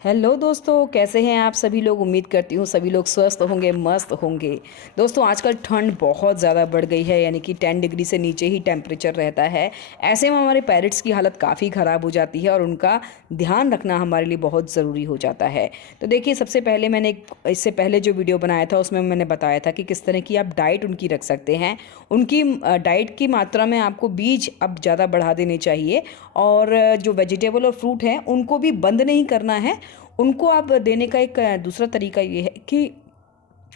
Hello दोस्तों, कैसे हैं आप सभी लोग। उम्मीद करती हूँ सभी लोग स्वस्थ होंगे, मस्त होंगे। दोस्तों आजकल ठंड बहुत ज़्यादा बढ़ गई है, यानी कि 10 डिग्री से नीचे ही टेम्परेचर रहता है। ऐसे में हमारे पेरेंट्स की हालत काफ़ी ख़राब हो जाती है और उनका ध्यान रखना हमारे लिए बहुत ज़रूरी हो जाता है। तो देखिए, सबसे पहले मैंने इससे पहले जो वीडियो बनाया था उसमें मैंने बताया था कि किस तरह की आप डाइट उनकी रख सकते हैं। उनकी डाइट की मात्रा में आपको बीज अब ज़्यादा बढ़ा देने चाहिए और जो वेजिटेबल और फ्रूट हैं उनको भी बंद नहीं करना है। उनको आप देने का एक दूसरा तरीका ये है कि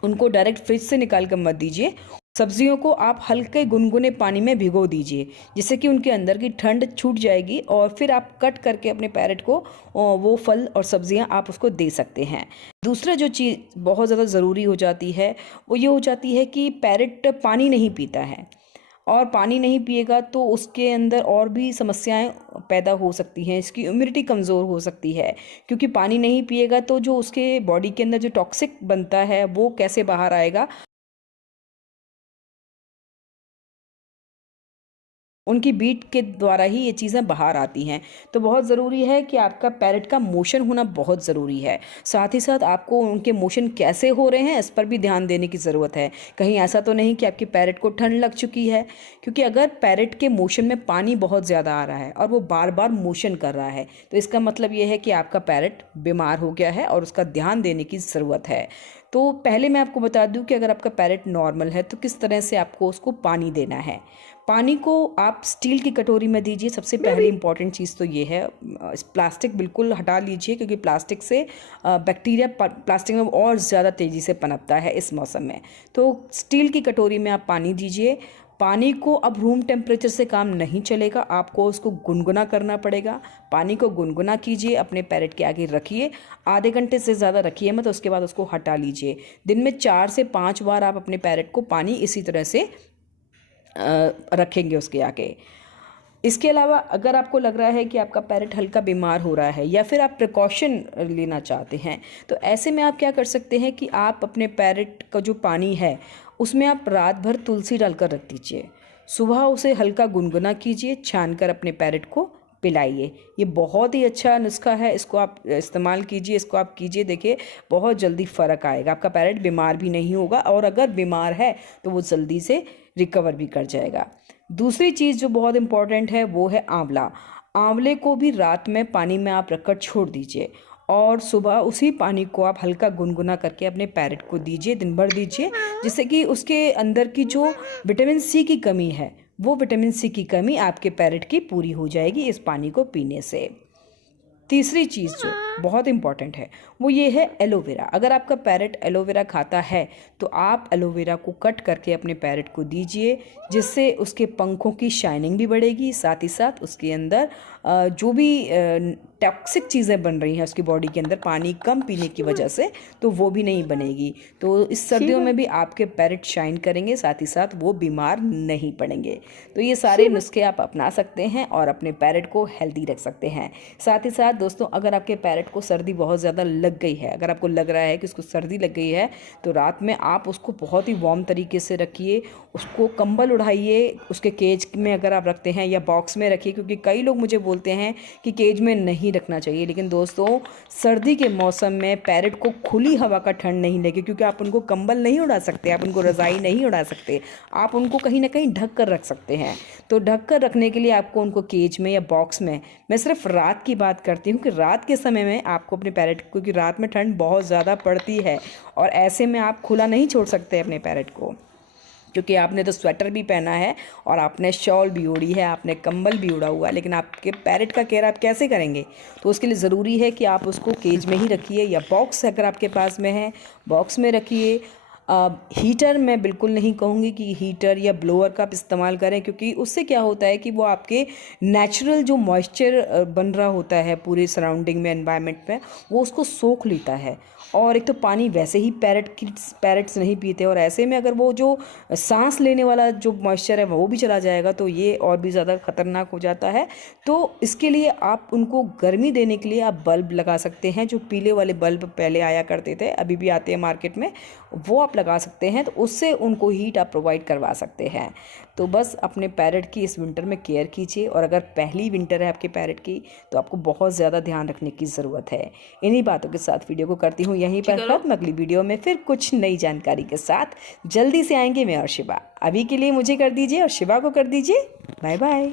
उनको डायरेक्ट फ्रिज से निकाल कर मत दीजिए। सब्जियों को आप हल्के गुनगुने पानी में भिगो दीजिए, जिससे कि उनके अंदर की ठंड छूट जाएगी और फिर आप कट करके अपने पैरेट को वो फल और सब्जियां आप उसको दे सकते हैं। दूसरा जो चीज़ बहुत ज़्यादा ज़रूरी हो जाती है वो ये हो जाती है कि पैरेट पानी नहीं पीता है, और पानी नहीं पिएगा तो उसके अंदर और भी समस्याएं पैदा हो सकती हैं। इसकी इम्यूनिटी कमज़ोर हो सकती है, क्योंकि पानी नहीं पिएगा तो जो उसके बॉडी के अंदर जो टॉक्सिक बनता है वो कैसे बाहर आएगा। उनकी बीट के द्वारा ही ये चीज़ें बाहर आती हैं। तो बहुत ज़रूरी है कि आपका पैरेट का मोशन होना बहुत ज़रूरी है। साथ ही साथ आपको उनके मोशन कैसे हो रहे हैं इस पर भी ध्यान देने की ज़रूरत है। कहीं ऐसा तो नहीं कि आपकी पैरेट को ठंड लग चुकी है, क्योंकि अगर पैरेट के मोशन में पानी बहुत ज़्यादा आ रहा है और वो बार बार मोशन कर रहा है तो इसका मतलब ये है कि आपका पैरेट बीमार हो गया है और उसका ध्यान देने की ज़रूरत है। तो पहले मैं आपको बता दूं कि अगर आपका पैरेट नॉर्मल है तो किस तरह से आपको उसको पानी देना है। पानी को आप स्टील की कटोरी में दीजिए। सबसे पहली इंपॉर्टेंट चीज़ तो ये है, प्लास्टिक बिल्कुल हटा लीजिए, क्योंकि प्लास्टिक से बैक्टीरिया प्लास्टिक में और ज़्यादा तेज़ी से पनपता है इस मौसम में। तो स्टील की कटोरी में आप पानी दीजिए। पानी को अब रूम टेम्परेचर से काम नहीं चलेगा, आपको उसको गुनगुना करना पड़ेगा। पानी को गुनगुना कीजिए, अपने पैरेट के आगे रखिए। आधे घंटे से ज़्यादा रखिए मत, उसके बाद उसको हटा लीजिए। दिन में 4 से 5 बार आप अपने पैरेट को पानी इसी तरह से रखेंगे उसके आगे। इसके अलावा अगर आपको लग रहा है कि आपका पैरेट हल्का बीमार हो रहा है या फिर आप प्रिकॉशन लेना चाहते हैं, तो ऐसे में आप क्या कर सकते हैं कि आप अपने पैरेट का जो पानी है उसमें आप रात भर तुलसी डालकर रख दीजिए। सुबह उसे हल्का गुनगुना कीजिए, छान कर अपने पैरेट को पिलाइए। ये बहुत ही अच्छा नुस्खा है, इसको आप इस्तेमाल कीजिए, इसको आप कीजिए, देखिए बहुत जल्दी फ़र्क आएगा। आपका पैरेट बीमार भी नहीं होगा और अगर बीमार है तो वो जल्दी से रिकवर भी कर जाएगा। दूसरी चीज़ जो बहुत इम्पॉर्टेंट है वो है आंवला। आंवले को भी रात में पानी में आप रखकर छोड़ दीजिए और सुबह उसी पानी को आप हल्का गुनगुना करके अपने पैरेट को दीजिए, दिन भर दीजिए, जिससे कि उसके अंदर की जो विटामिन सी की कमी है वो विटामिन सी की कमी आपके पैरेट की पूरी हो जाएगी इस पानी को पीने से। तीसरी चीज़ जो बहुत इम्पॉर्टेंट है वो ये है एलोवेरा। अगर आपका पैरेट एलोवेरा खाता है तो आप एलोवेरा को कट करके अपने पैरेट को दीजिए, जिससे उसके पंखों की शाइनिंग भी बढ़ेगी। साथ ही साथ उसके अंदर जो भी टॉक्सिक चीज़ें बन रही हैं उसकी बॉडी के अंदर पानी कम पीने की वजह से, तो वो भी नहीं बनेगी। तो इस सर्दियों में भी आपके पैरेट शाइन करेंगे, साथ ही साथ वो बीमार नहीं पड़ेंगे। तो ये सारे नुस्खे आप अपना सकते हैं और अपने पैरेट को हेल्दी रख सकते हैं। साथ ही साथ दोस्तों, अगर आपके पैरेट को सर्दी बहुत ज़्यादा लग गई है, अगर आपको लग रहा है कि उसको सर्दी लग गई है, तो रात में आप उसको बहुत ही वार्म तरीके से रखिए। उसको कंबल उड़ाइए, उसके केज में अगर आप रखते हैं या बॉक्स में रखिए, क्योंकि कई लोग मुझे बोलते हैं कि केज में नहीं रखना चाहिए। लेकिन दोस्तों, सर्दी के मौसम में पैरेट को खुली हवा का ठंड नहीं लगे, क्योंकि आप उनको कंबल नहीं उड़ा सकते, आप उनको रज़ाई नहीं उड़ा सकते, आप उनको कहीं ना कहीं ढक कर रख सकते हैं। तो ढक कर रखने के लिए आपको उनको केज में या बॉक्स में, मैं सिर्फ रात की बात करती हूँ कि रात के समय में आपको अपने पैरेट, क्योंकि रात में ठंड बहुत ज़्यादा पड़ती है और ऐसे में आप खुला नहीं छोड़ सकते अपने पैरेट को, क्योंकि आपने तो स्वेटर भी पहना है और आपने शॉल भी ओढ़ी है, आपने कंबल भी ओढ़ा हुआ है, लेकिन आपके पैरेट का केयर आप कैसे करेंगे। तो उसके लिए ज़रूरी है कि आप उसको केज में ही रखिए या बॉक्स अगर आपके पास में है बॉक्स में रखिए। हीटर मैं बिल्कुल नहीं कहूँगी कि हीटर या ब्लोअर का आप इस्तेमाल करें, क्योंकि उससे क्या होता है कि वो आपके नेचुरल जो मॉइस्चर बन रहा होता है पूरे सराउंडिंग में, एनवायरनमेंट में, वो उसको सोख लेता है। और एक तो पानी वैसे ही पैरेट्स नहीं पीते, और ऐसे में अगर वो जो सांस लेने वाला जो मॉइस्चर है वो भी चला जाएगा तो ये और भी ज़्यादा ख़तरनाक हो जाता है। तो इसके लिए आप उनको गर्मी देने के लिए आप बल्ब लगा सकते हैं। जो पीले वाले बल्ब पहले आया करते थे, अभी भी आते हैं मार्केट में, वो आप आप लगा सकते हैं, तो उससे उनको हीट आप प्रोवाइड करवा सकते हैं। तो बस अपने पैरट की इस विंटर में केयर कीजिए, और अगर पहली विंटर है आपके पैरट की तो आपको बहुत ज़्यादा ध्यान रखने की ज़रूरत है। इन्हीं बातों के साथ वीडियो को करती हूँ यहीं पर खत्म। अगली वीडियो में फिर कुछ नई जानकारी के साथ जल्दी से आएंगे मैं और शिवा। अभी के लिए मुझे कर दीजिए और शिवा को कर दीजिए बाय बाय।